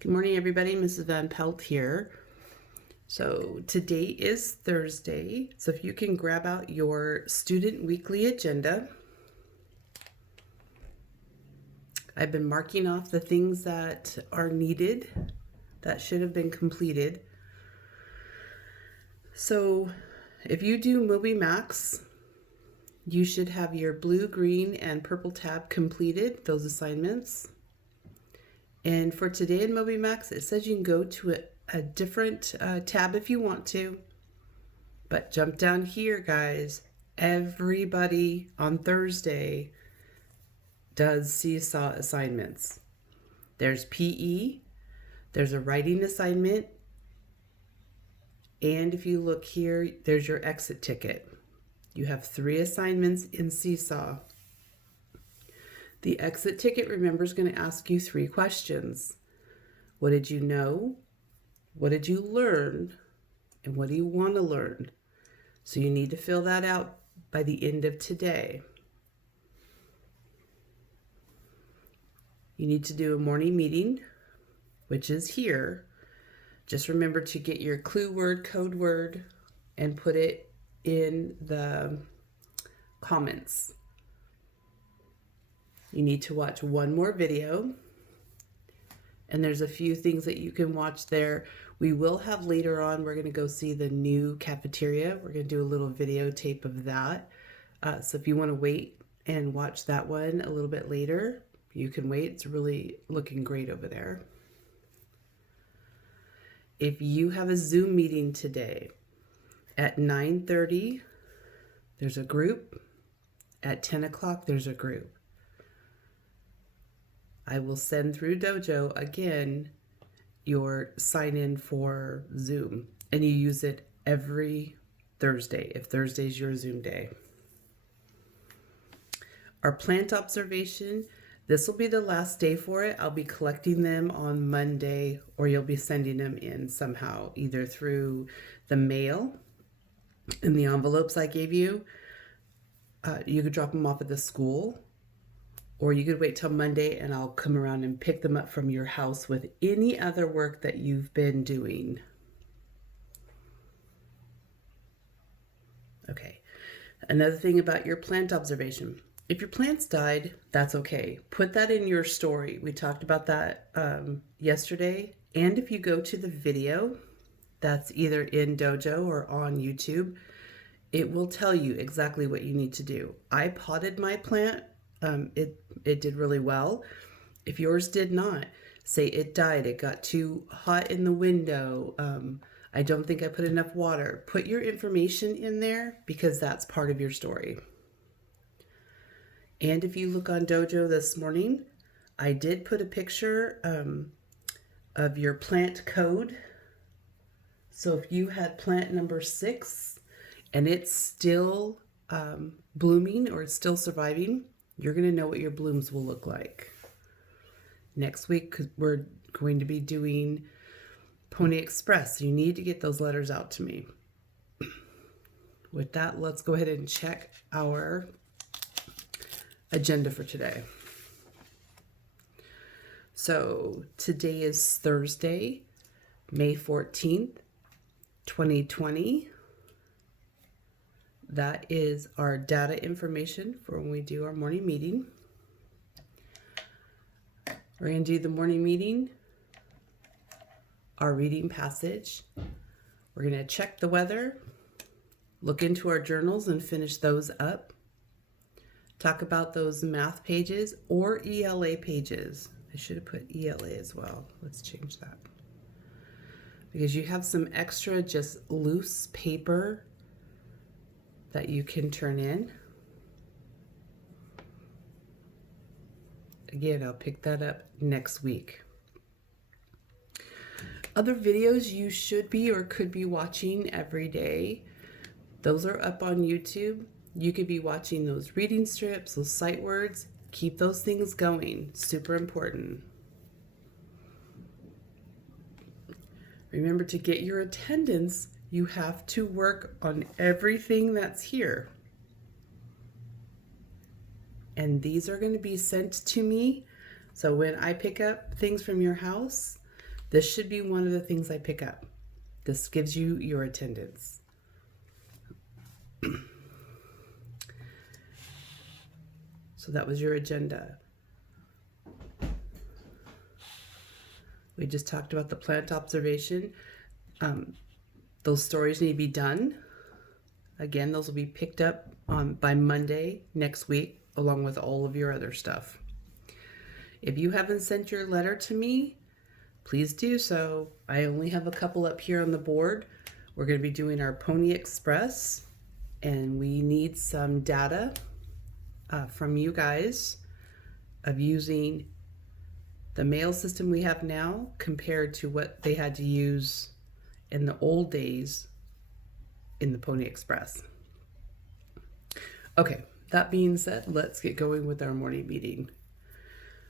Good morning, everybody. Mrs. Van Pelt here. So today is Thursday. So if you can grab out your student weekly agenda. I've been marking off the things that are needed, that should have been completed. So if you do MobyMax, you should have your blue, green, and purple tab completed, those assignments. And for today in MobyMax, it says you can go to a different tab if you want to. But jump down here, guys. Everybody on Thursday does Seesaw assignments. There's PE, there's a writing assignment, and if you look here, there's your exit ticket. You have 3 assignments in Seesaw. The exit ticket, remember, is going to ask you 3 questions. What did you know? What did you learn? And what do you want to learn? So you need to fill that out by the end of today. You need to do a morning meeting, which is here. Just remember to get your clue word, code word, and put it in the comments. You need to watch one more video, and there's a few things that you can watch there. We will have later on, we're going to go see the new cafeteria. We're going to do a little videotape of that. So if you want to wait and watch that one a little bit later, you can wait. It's really looking great over there. If you have a Zoom meeting today at 9:30, there's a group. At 10 o'clock, there's a group. I will send through Dojo again your sign in for Zoom, and you use it every Thursday if Thursday's your Zoom day. Our plant observation, this will be the last day for it. I'll be collecting them on Monday, or you'll be sending them in somehow, either through the mail in the envelopes I gave you. You could drop them off at the school, or you could wait till Monday and I'll come around and pick them up from your house with any other work that you've been doing. Okay. Another thing about your plant observation. If your plants died, that's okay. Put that in your story. We talked about that yesterday. And if you go to the video that's either in Dojo or on YouTube, it will tell you exactly what you need to do. I potted my plant. It did really well. If yours did not, say it died, it got too hot in the window, I don't think I put enough water, put your information in there because that's part of your story. And if you look on Dojo this morning, I did put a picture of your plant code. So if you had plant number 6 and it's still blooming or it's still surviving, you're going to know what your blooms will look like. Next week, we're going to be doing Pony Express. You need to get those letters out to me. With that, let's go ahead and check our agenda for today. So today is Thursday, May 14th, 2020. That is our data information for when we do our morning meeting. We're going to do the morning meeting, our reading passage. We're going to check the weather, look into our journals and finish those up. Talk about those math pages or ELA pages. I should have put ELA as well. Let's change that. Because you have some extra just loose paper that you can turn in. Again, I'll pick that up next week. Other videos you should be or could be watching every day, those are up on YouTube. You could be watching those reading strips, those sight words. Keep those things going. Super important. Remember, to get your attendance, you have to work on everything that's here. And these are going to be sent to me. So when I pick up things from your house, This should be one of the things I pick up. This gives you your attendance. So that was your agenda. We just talked about the plant observation. Those stories need to be done. Again, those will be picked up by Monday next week, along with all of your other stuff. If you haven't sent your letter to me, please do so. I only have a couple up here on the board. We're going to be doing our Pony Express, and we need some data from you guys of using the mail system we have now compared to what they had to use in the old days in the Pony Express. Okay, that being said, let's get going with our morning meeting.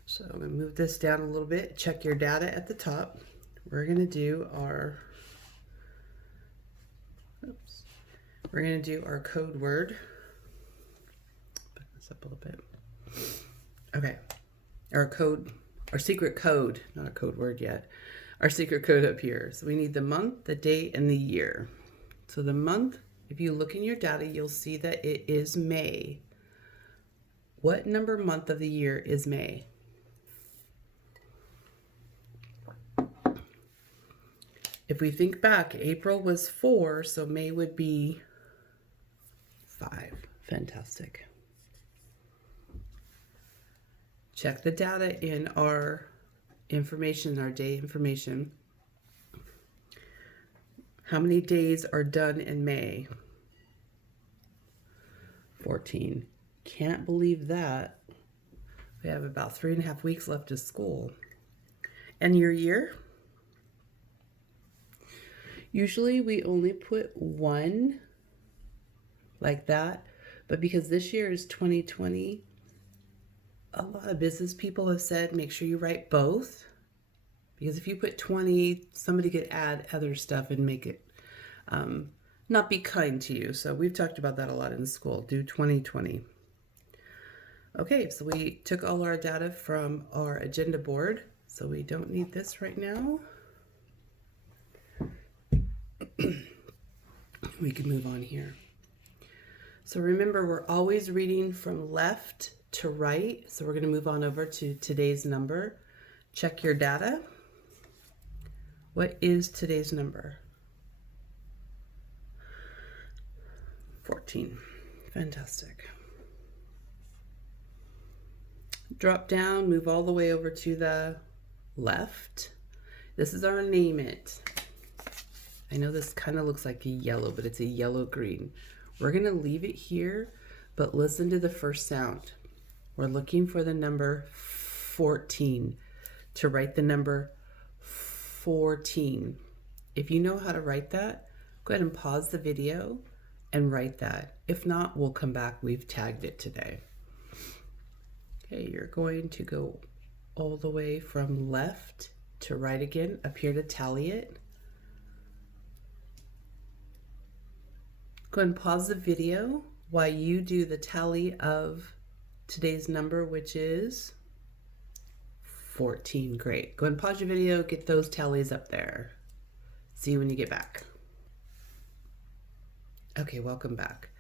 So I'm going to move this down a little bit. Check your data at the top. We're going to do our code word. Back this up a little bit. Okay. Our secret code, not a code word yet. Our secret code up here. So we need the month, the date, and the year. So the month, if you look in your data, you'll see that it is May. What number month of the year is May? If we think back, April was 4, so May would be 5. Fantastic. Check the data in our information, our day information. How many days are done in May? 14. Can't believe that. We have about 3.5 weeks left of school. And your year? Usually we only put one like that, but because this year is 2020, a lot of business people have said make sure you write both, because if you put 20, somebody could add other stuff and make it not be kind to you. So we've talked about that a lot in school. Do 2020. Okay, so we took all our data from our agenda board, so we don't need this right now. We can move on here. So remember, we're always reading from left to right. So we're going to move on over to today's number. Check your data. What is today's number? 14. Fantastic. Drop down, move all the way over to the left. This is our name it. I know this kind of looks like a yellow, but it's a yellow green. We're going to leave it here, but listen to the first sound. We're looking for the number 14. To write the number 14. If you know how to write that, go ahead and pause the video and write that. If not, we'll come back. We've tagged it today. Okay, you're going to go all the way from left to right again, up here to tally it. Go ahead and pause the video while you do the tally of today's number, which is 14. Great. Go ahead and pause your video, get those tallies up there. See you when you get back. Okay, welcome back.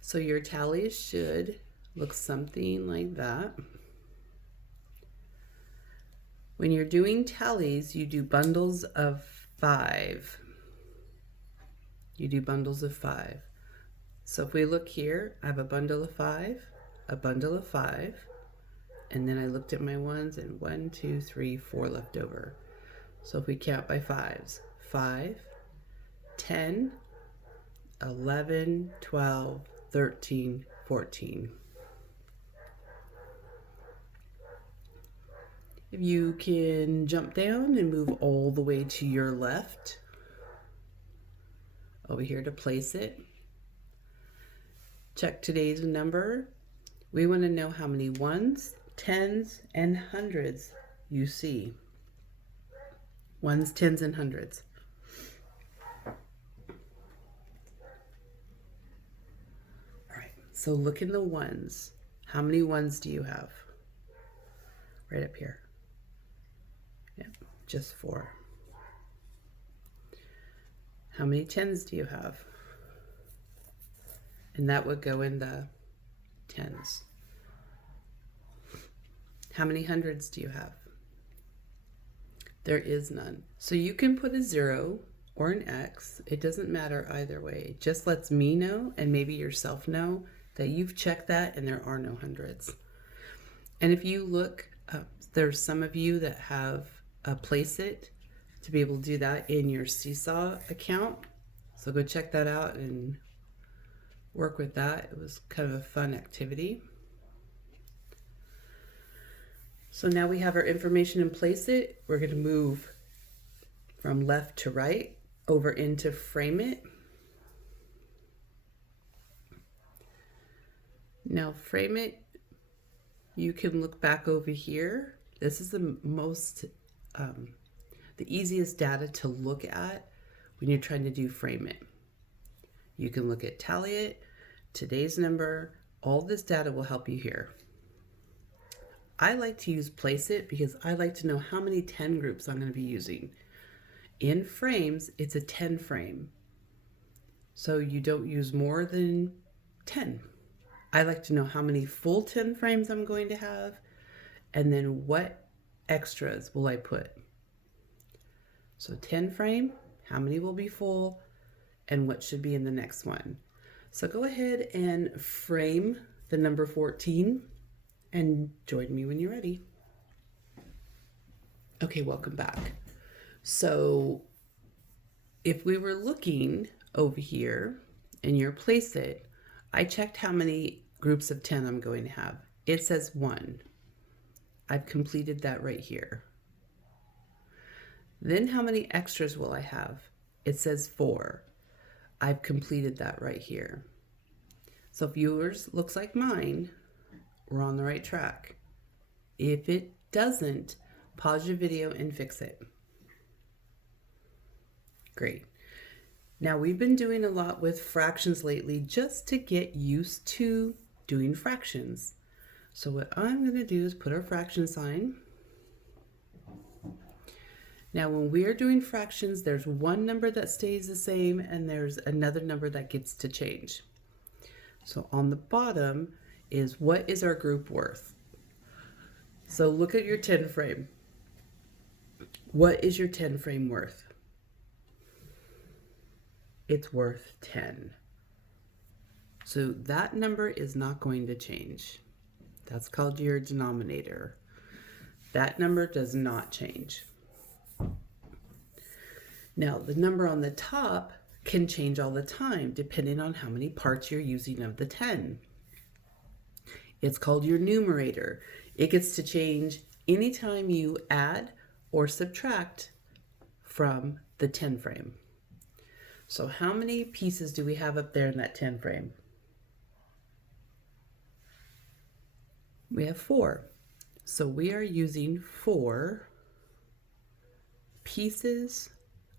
So your tallies should look something like that. When you're doing tallies, you do bundles of 5. You do bundles of 5. So if we look here, I have a bundle of 5, a bundle of 5, and then I looked at my ones and 1, 2, 3, 4 left over. So if we count by 5s, 5, 10, 11, 12, 13, 14. If you can jump down and move all the way to your left, over here to place it. Check today's number. We want to know how many ones, tens, and hundreds you see. Ones, tens, and hundreds. All right, so look in the ones. How many ones do you have? Right up here. Yep, just 4. How many tens do you have? And that would go in the tens. How many hundreds do you have? There is none. So you can put a 0 or an X. It doesn't matter either way. It just lets me know, and maybe yourself know, that you've checked that and there are no hundreds. And if you look, there's some of you that have a Placeit to be able to do that in your Seesaw account. So go check that out and work with that. It was kind of a fun activity. So now we have our information in Placeit. We're going to move from left to right over into Frameit. Now Frameit, you can look back over here. This is the easiest data to look at when you're trying to do Frameit. You can look at Tallyit, today's number, all this data will help you here. I like to use Placeit because I like to know how many 10 groups I'm going to be using. In frames, it's a 10 frame. So you don't use more than 10. I like to know how many full 10 frames I'm going to have, and then what extras will I put. So 10 frame, how many will be full, and what should be in the next one. So go ahead and frame the number 14 and join me when you're ready. Okay, welcome back. So if we were looking over here in your Placeit, I checked how many groups of 10 I'm going to have. It says 1. I've completed that right here. Then how many extras will I have? It says 4. I've completed that right here. So if yours looks like mine, we're on the right track. If it doesn't, pause your video and fix it. Great. Now we've been doing a lot with fractions lately just to get used to doing fractions. So what I'm going to do is put our fraction sign. Now when we are doing fractions, there's one number that stays the same and there's another number that gets to change. So on the bottom is what is our group worth? So look at your 10 frame. What is your 10 frame worth? It's worth 10. So that number is not going to change. That's called your denominator. That number does not change. Now the number on the top can change all the time depending on how many parts you're using of the 10. It's called your numerator. It gets to change anytime you add or subtract from the 10 frame. So how many pieces do we have up there in that 10 frame? We have 4. So we are using 4 pieces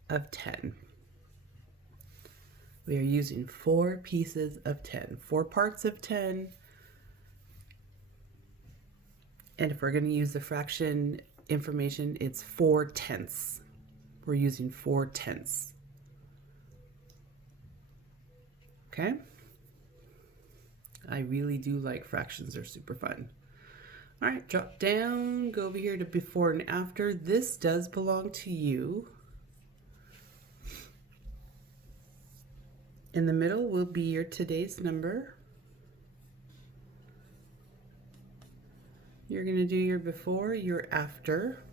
of 10. We are using 4 pieces of 10, 4 parts of 10. And if we're going to use the fraction information, it's 4/10. We're using 4/10. Okay? I really do like fractions. They're super fun. All right, drop down, go over here to before and after. This does belong to you. In the middle will be your today's number. You're going to do your before, your after.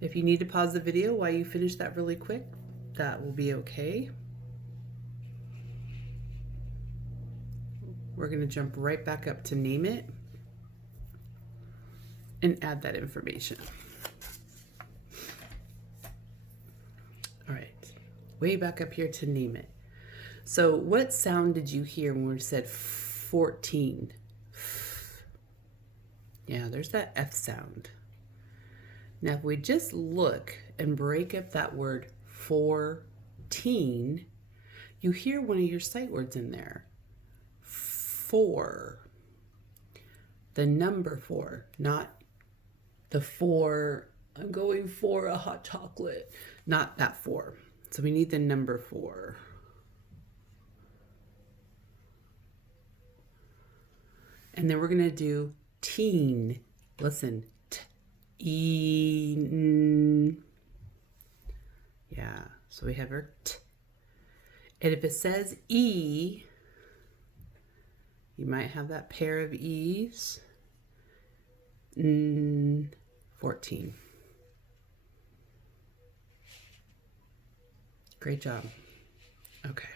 If you need to pause the video while you finish that really quick, that will be okay. We're going to jump right back up to name it and add that information. All right, way back up here to name it. So what sound did you hear when we said 14? Yeah, there's that F sound. Now, if we just look and break up that word 14, you hear one of your sight words in there. 4. The number 4, not the 4 I'm going for a hot chocolate. Not that 4. So we need the number 4. And then we're going to do teen. Listen. Teen. Yeah. So we have our t. And if it says E, you might have that pair of E's. 14. Great job. Okay.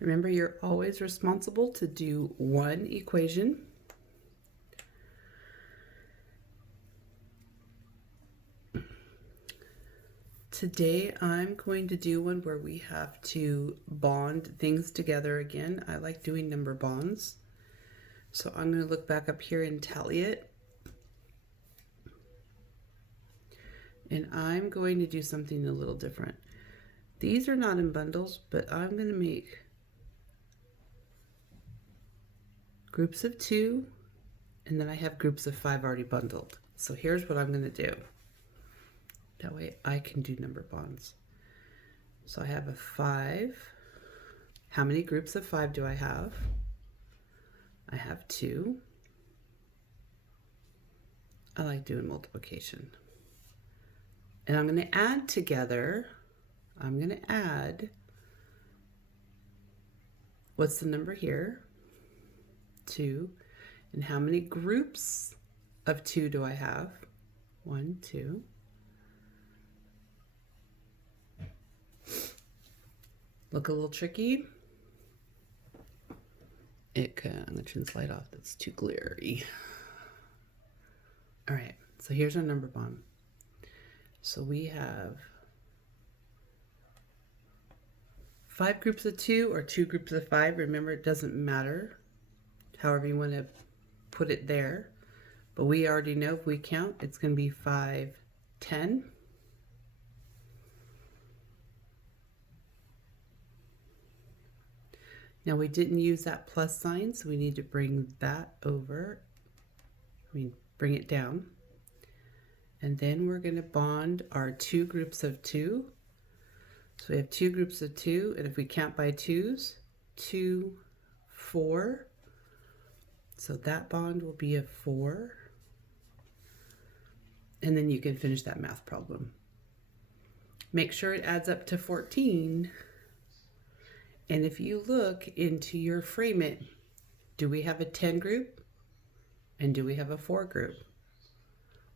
Remember, you're always responsible to do one equation. Today, I'm going to do one where we have to bond things together again. I like doing number bonds. So I'm going to look back up here and tally it. And I'm going to do something a little different. These are not in bundles, but I'm going to make groups of 2, and then I have groups of 5 already bundled. So here's what I'm going to do. That way I can do number bonds. So I have a 5. How many groups of 5 do I have? I have 2. I like doing multiplication. And I'm going to add together, I'm going to add, what's the number here? 2. And how many groups of 2 do I have? 1, 2. Look a little tricky. I'm going to turn this light off. That's too glary. All right, so here's our number bond. So we have 5 groups of 2 or 2 groups of 5. Remember, it doesn't matter however you want to put it there. But we already know if we count, it's going to be 5, 10. Now we didn't use that plus sign, so we need to bring that over. Bring it down. And then we're going to bond our 2 groups of 2. So we have 2 groups of 2, and if we count by 2s, 2, 4. So that bond will be a 4. And then you can finish that math problem. Make sure it adds up to 14. And if you look into your frame it, do we have a 10 group? And do we have a 4 group?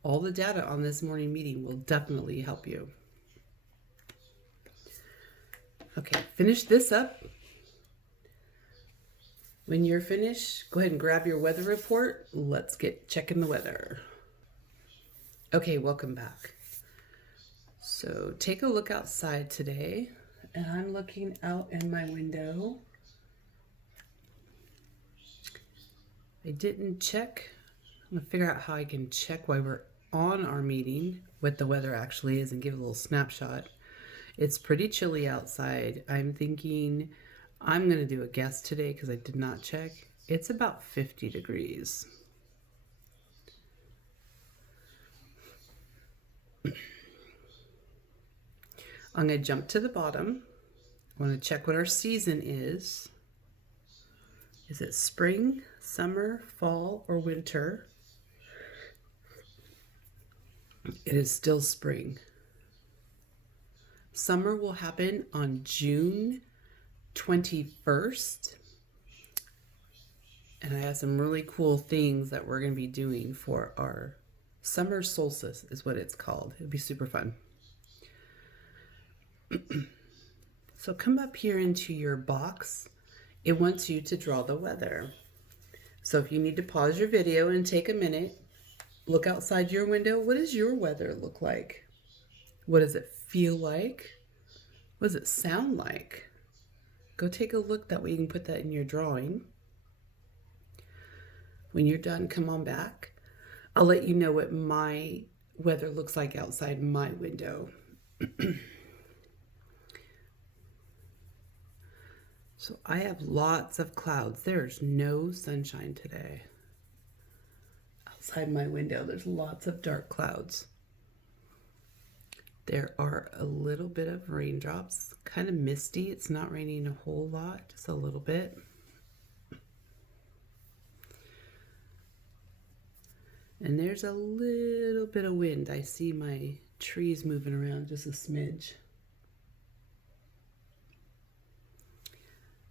All the data on this morning meeting will definitely help you. Okay, finish this up. When you're finished, go ahead and grab your weather report. Let's get checking the weather. Okay, welcome back. So take a look outside today. And I'm looking out in my window. I didn't check. I'm gonna figure out how I can check while we're on our meeting what the weather actually is and give a little snapshot. It's pretty chilly outside. I'm thinking I'm gonna do a guess today because I did not check. It's about 50 degrees. I'm going to jump to the bottom. I want to check what our season is. Is it spring, summer, fall, or winter? It is still spring. Summer will happen on June 21st. And I have some really cool things that we're going to be doing for our summer solstice is what it's called. It'll be super fun. So come up here into your box. It wants you to draw the weather. So if you need to pause your video and take a minute, look outside your window. What does your weather look like? What does it feel like? What does it sound like? Go take a look. That way you can put that in your drawing. When you're done, come on back. I'll let you know what my weather looks like outside my window. So I have lots of clouds. There's no sunshine today. outside my window, there's lots of dark clouds. There are a little bit of raindrops, kind of misty. It's not raining a whole lot, just a little bit. And there's a little bit of wind. I see my trees moving around just a smidge.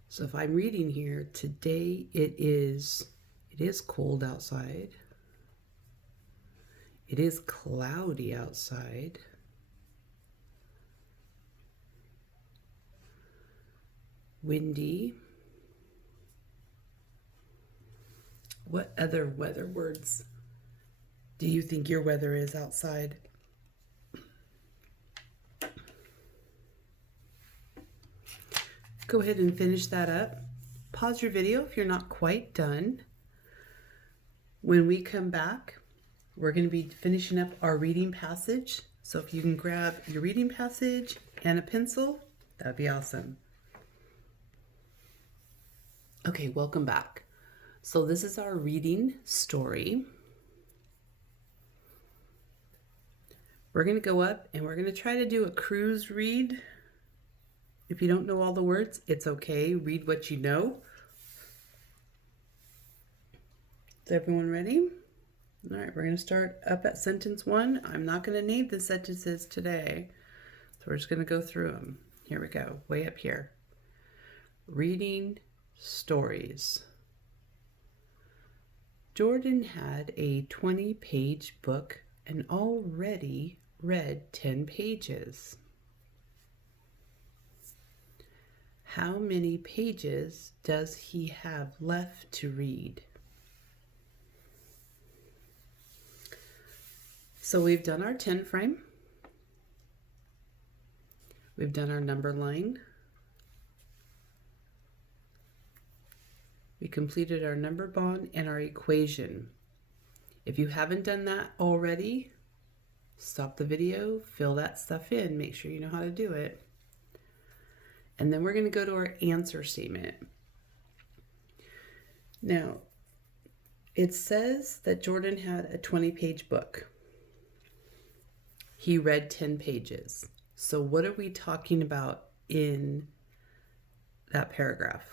So if I'm reading here, today it is cold outside. It is cloudy outside. Windy. What other weather words do you think your weather is outside? Go ahead and finish that up. Pause your video if you're not quite done. When we come back, we're going to be finishing up our reading passage. So if you can grab your reading passage and a pencil, that would be awesome. Okay, welcome back. So this is our reading story. We're going to go up and we're going to try to do a cruise read. If you don't know all the words, it's okay. Read what you know. Is everyone ready? All right, we're going to start up at sentence 1. I'm not going to name the sentences today, so we're just going to go through them. Here we go, way up here. Reading stories. Jordan had a 20-page book and already read 10 pages. How many pages does he have left to read? So we've done our 10 frame. We've done our number line. We completed our number bond and our equation. If you haven't done that already, stop the video, fill that stuff in, make sure you know how to do it. And then we're going to go to our answer statement. Now, it says that Jordan had a 20-page book. He read 10 pages. So what are we talking about in that paragraph?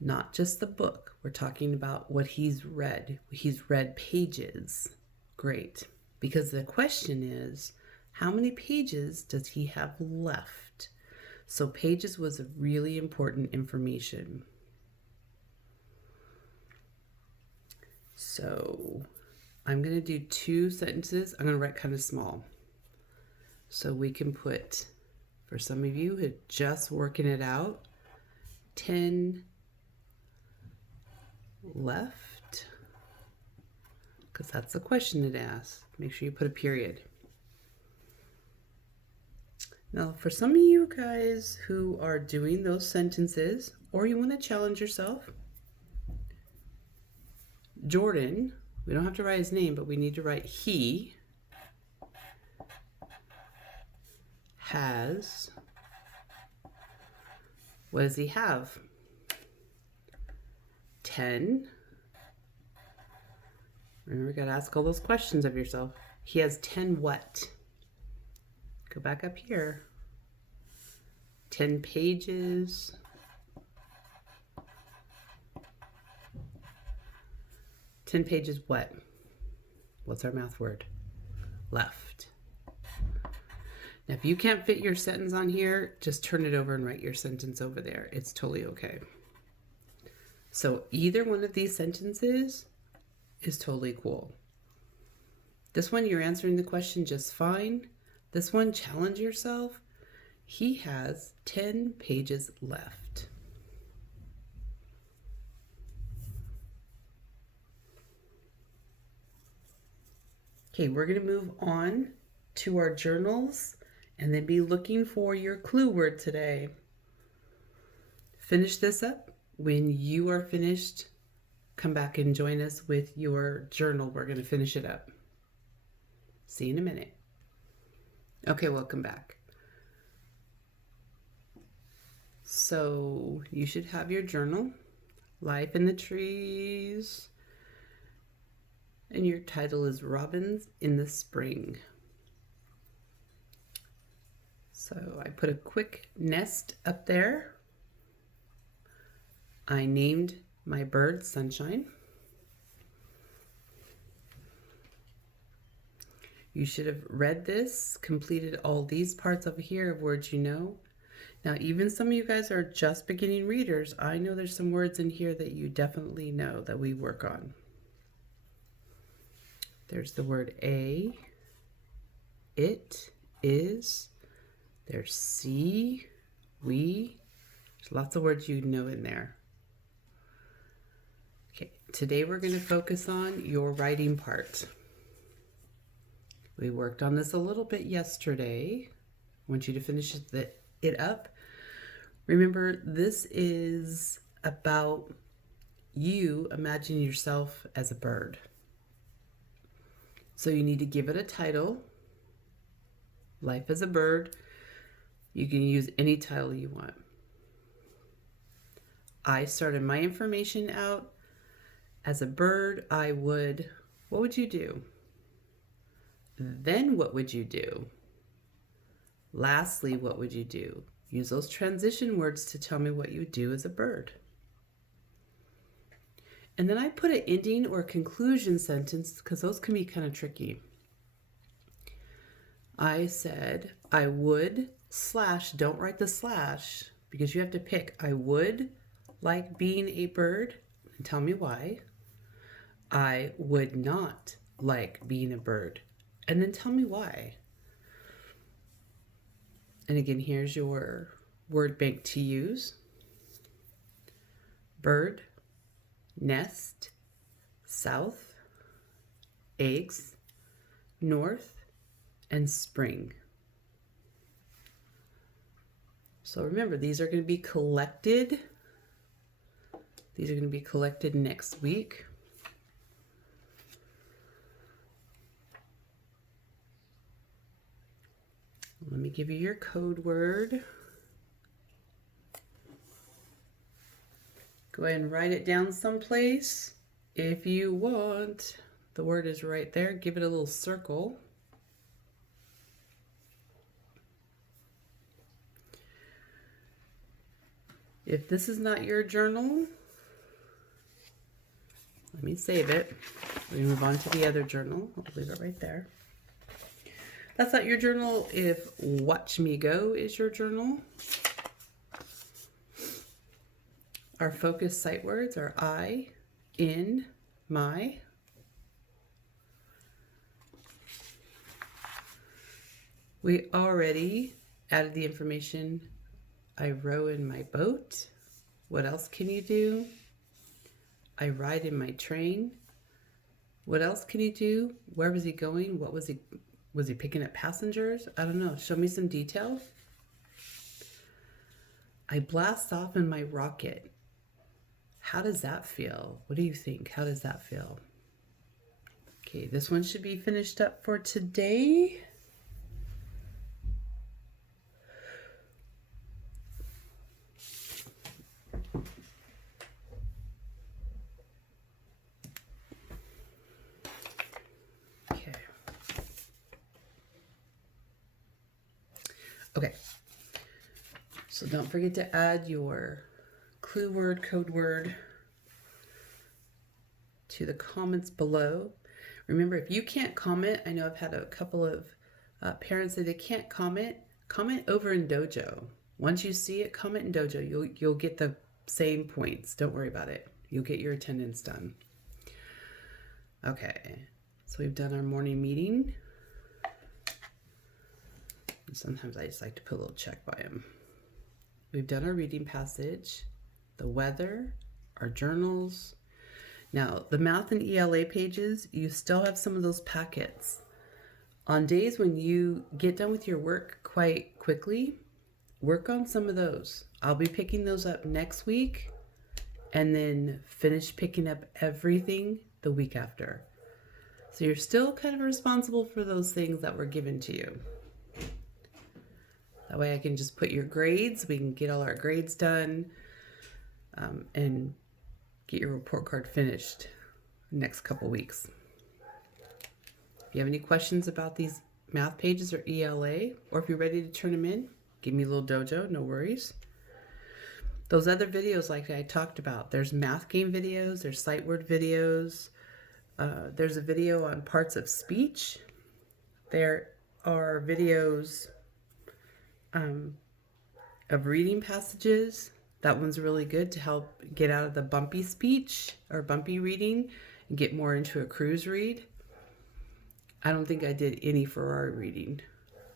Not just the book. We're talking about what he's read. He's read pages. Great. Because the question is, how many pages does he have left? So pages was a really important information. So I'm going to do 2 sentences. I'm going to write kind of small. So we can put, for some of you who are just working it out, 10 left, because that's the question it asks. Make sure you put a period. Now, for some of you guys who are doing those sentences, or you want to challenge yourself, Jordan, we don't have to write his name, but we need to write he has, what does he have? 10. Remember, you got to ask all those questions of yourself. He has 10 what? Go back up here. 10 pages. 10 pages what? What's our math word? Left. Now, if you can't fit your sentence on here, just turn it over and write your sentence over there. It's totally okay. So either one of these sentences is totally cool. This one, you're answering the question just fine. This one, challenge yourself. He has 10 pages left. Okay, we're going to move on to our journals and then be looking for your clue word today. Finish this up. When you are finished, come back and join us with your journal. We're going to finish it up. See you in a minute. Okay, welcome back. So you should have your journal. Life in the Trees. And your title is Robins in the Spring. So I put a quick nest up there. I named my bird Sunshine. You should have read this, completed all these parts over here of words you know. Now, even some of you guys are just beginning readers. I know there's some words in here that you definitely know that we work on. There's the word a, it, is. There's see, we. There's lots of words you know in there. Okay, today we're going to focus on your writing part. We worked on this a little bit yesterday. I want you to finish it up. Remember, this is about you imagining yourself as a bird. So you need to give it a title. Life as a Bird. You can use any title you want. I started my information out as a bird. What would you do? Then what would you do? Lastly, what would you do? Use those transition words to tell me what you do as a bird. And then I put an ending or conclusion sentence because those can be kind of tricky. I said, I would / don't write the / because you have to pick. I would like being a bird, and tell me why. I would not like being a bird, and then tell me why. And again, here's your word bank to use. Bird, nest, south, eggs, north, and spring. So remember, these are going to be collected. These are going to be collected next week. Let me give you your code word. Go ahead and write it down someplace if you want. The word is right there. Give it a little circle. If this is not your journal, let me save it. We move on to the other journal. I'll leave it right there. That's not your journal if Watch Me Go is your journal. Our focus sight words are I, in, my. We already added the information. I row in my boat. What else can you do? I ride in my train. What else can you do? Where was he going? Was he picking up passengers? I don't know. Show me some detail. I blast off in my rocket. How does that feel? What do you think? How does that feel? Okay, this one should be finished up for today. Okay, so don't forget to add your clue word, code word to the comments below. Remember, if you can't comment, I know I've had a couple of parents that they can't comment over in Dojo. Once you see it, comment in Dojo. You'll get the same points. Don't worry about it. You'll get your attendance done. Okay, so we've done our morning meeting. Sometimes I just like to put a little check by them. We've done our reading passage, the weather, our journals. Now, the math and ELA pages, you still have some of those packets. On days when you get done with your work quite quickly, work on some of those. I'll be picking those up next week and then finish picking up everything the week after. So you're still kind of responsible for those things that were given to you. That way I can just put your grades. We can get all our grades done and get your report card finished next couple weeks. If you have any questions about these math pages or ELA, or if you're ready to turn them in, give me a little dojo, no worries. Those other videos like I talked about, there's math game videos, there's sight word videos, there's a video on parts of speech. There are videos of reading passages. That one's really good to help get out of the bumpy speech or bumpy reading and get more into a cruise read. I don't think I did any Ferrari reading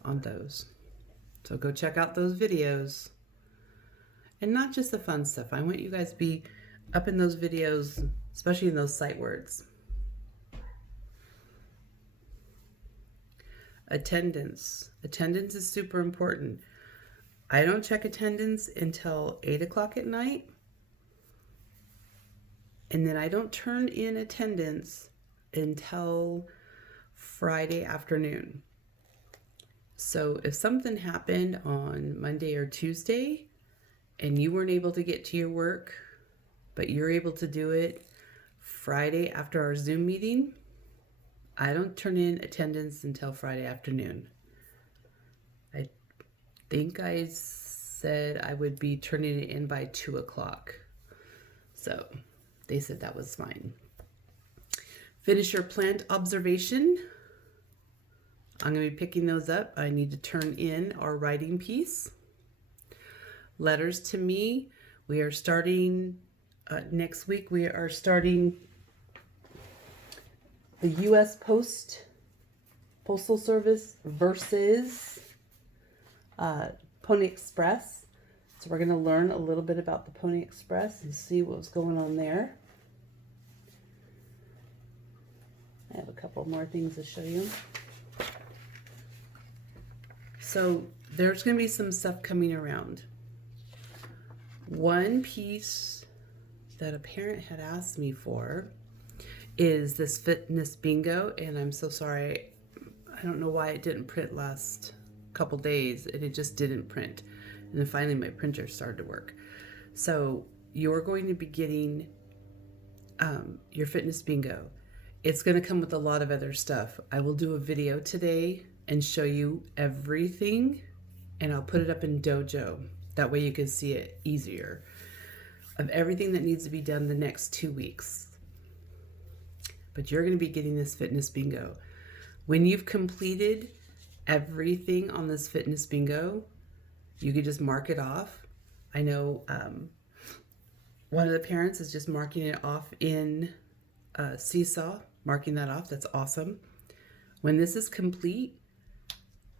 on those. So go check out those videos. And not just the fun stuff. I want you guys to be up in those videos, especially in those sight words. Attendance. Attendance is super important. I don't check attendance until 8 o'clock at night. And then I don't turn in attendance until Friday afternoon. So if something happened on Monday or Tuesday and you weren't able to get to your work, but you're able to do it Friday after our Zoom meeting, I don't turn in attendance until Friday afternoon. I think I said I would be turning it in by 2 o'clock. So they said that was fine. Finish your plant observation. I'm going to be picking those up. I need to turn in our writing piece. Letters to me. We are starting next week. We are starting the U.S. Postal Service versus Pony Express. So we're going to learn a little bit about the Pony Express and see what's going on there. I have a couple more things to show you. So there's going to be some stuff coming around. One piece that a parent had asked me for is this fitness bingo, and I'm so sorry. I don't know why it didn't print last couple days, and it just didn't print. And then finally my printer started to work. So you're going to be getting your fitness bingo. It's going to come with a lot of other stuff. I will do a video today and show you everything, and I'll put it up in Dojo. That way you can see it easier, of everything that needs to be done the next 2 weeks. But you're going to be getting this fitness bingo. When you've completed everything on this fitness bingo, you could just mark it off. I know one of the parents is just marking it off in Seesaw, marking that off. That's awesome. When this is complete,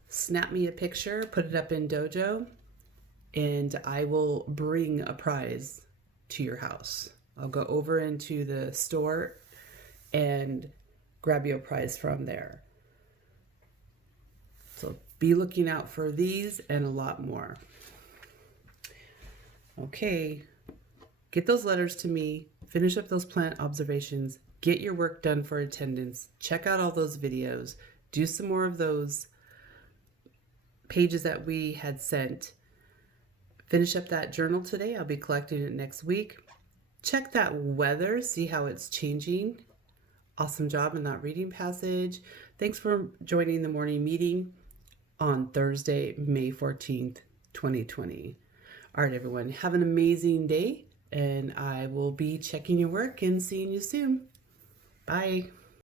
snap me a picture, put it up in Dojo, and I will bring a prize to your house. I'll go over into the store and grab you a prize from there. So be looking out for these and a lot more. Okay, get those letters to me, finish up those plant observations, get your work done for attendance, check out all those videos, do some more of those pages that we had sent. Finish up that journal today. I'll be collecting it next week. Check that weather, see how it's changing. Awesome job in that reading passage. Thanks for joining the morning meeting on Thursday, May 14th, 2020. All right, everyone, have an amazing day, and I will be checking your work and seeing you soon. Bye.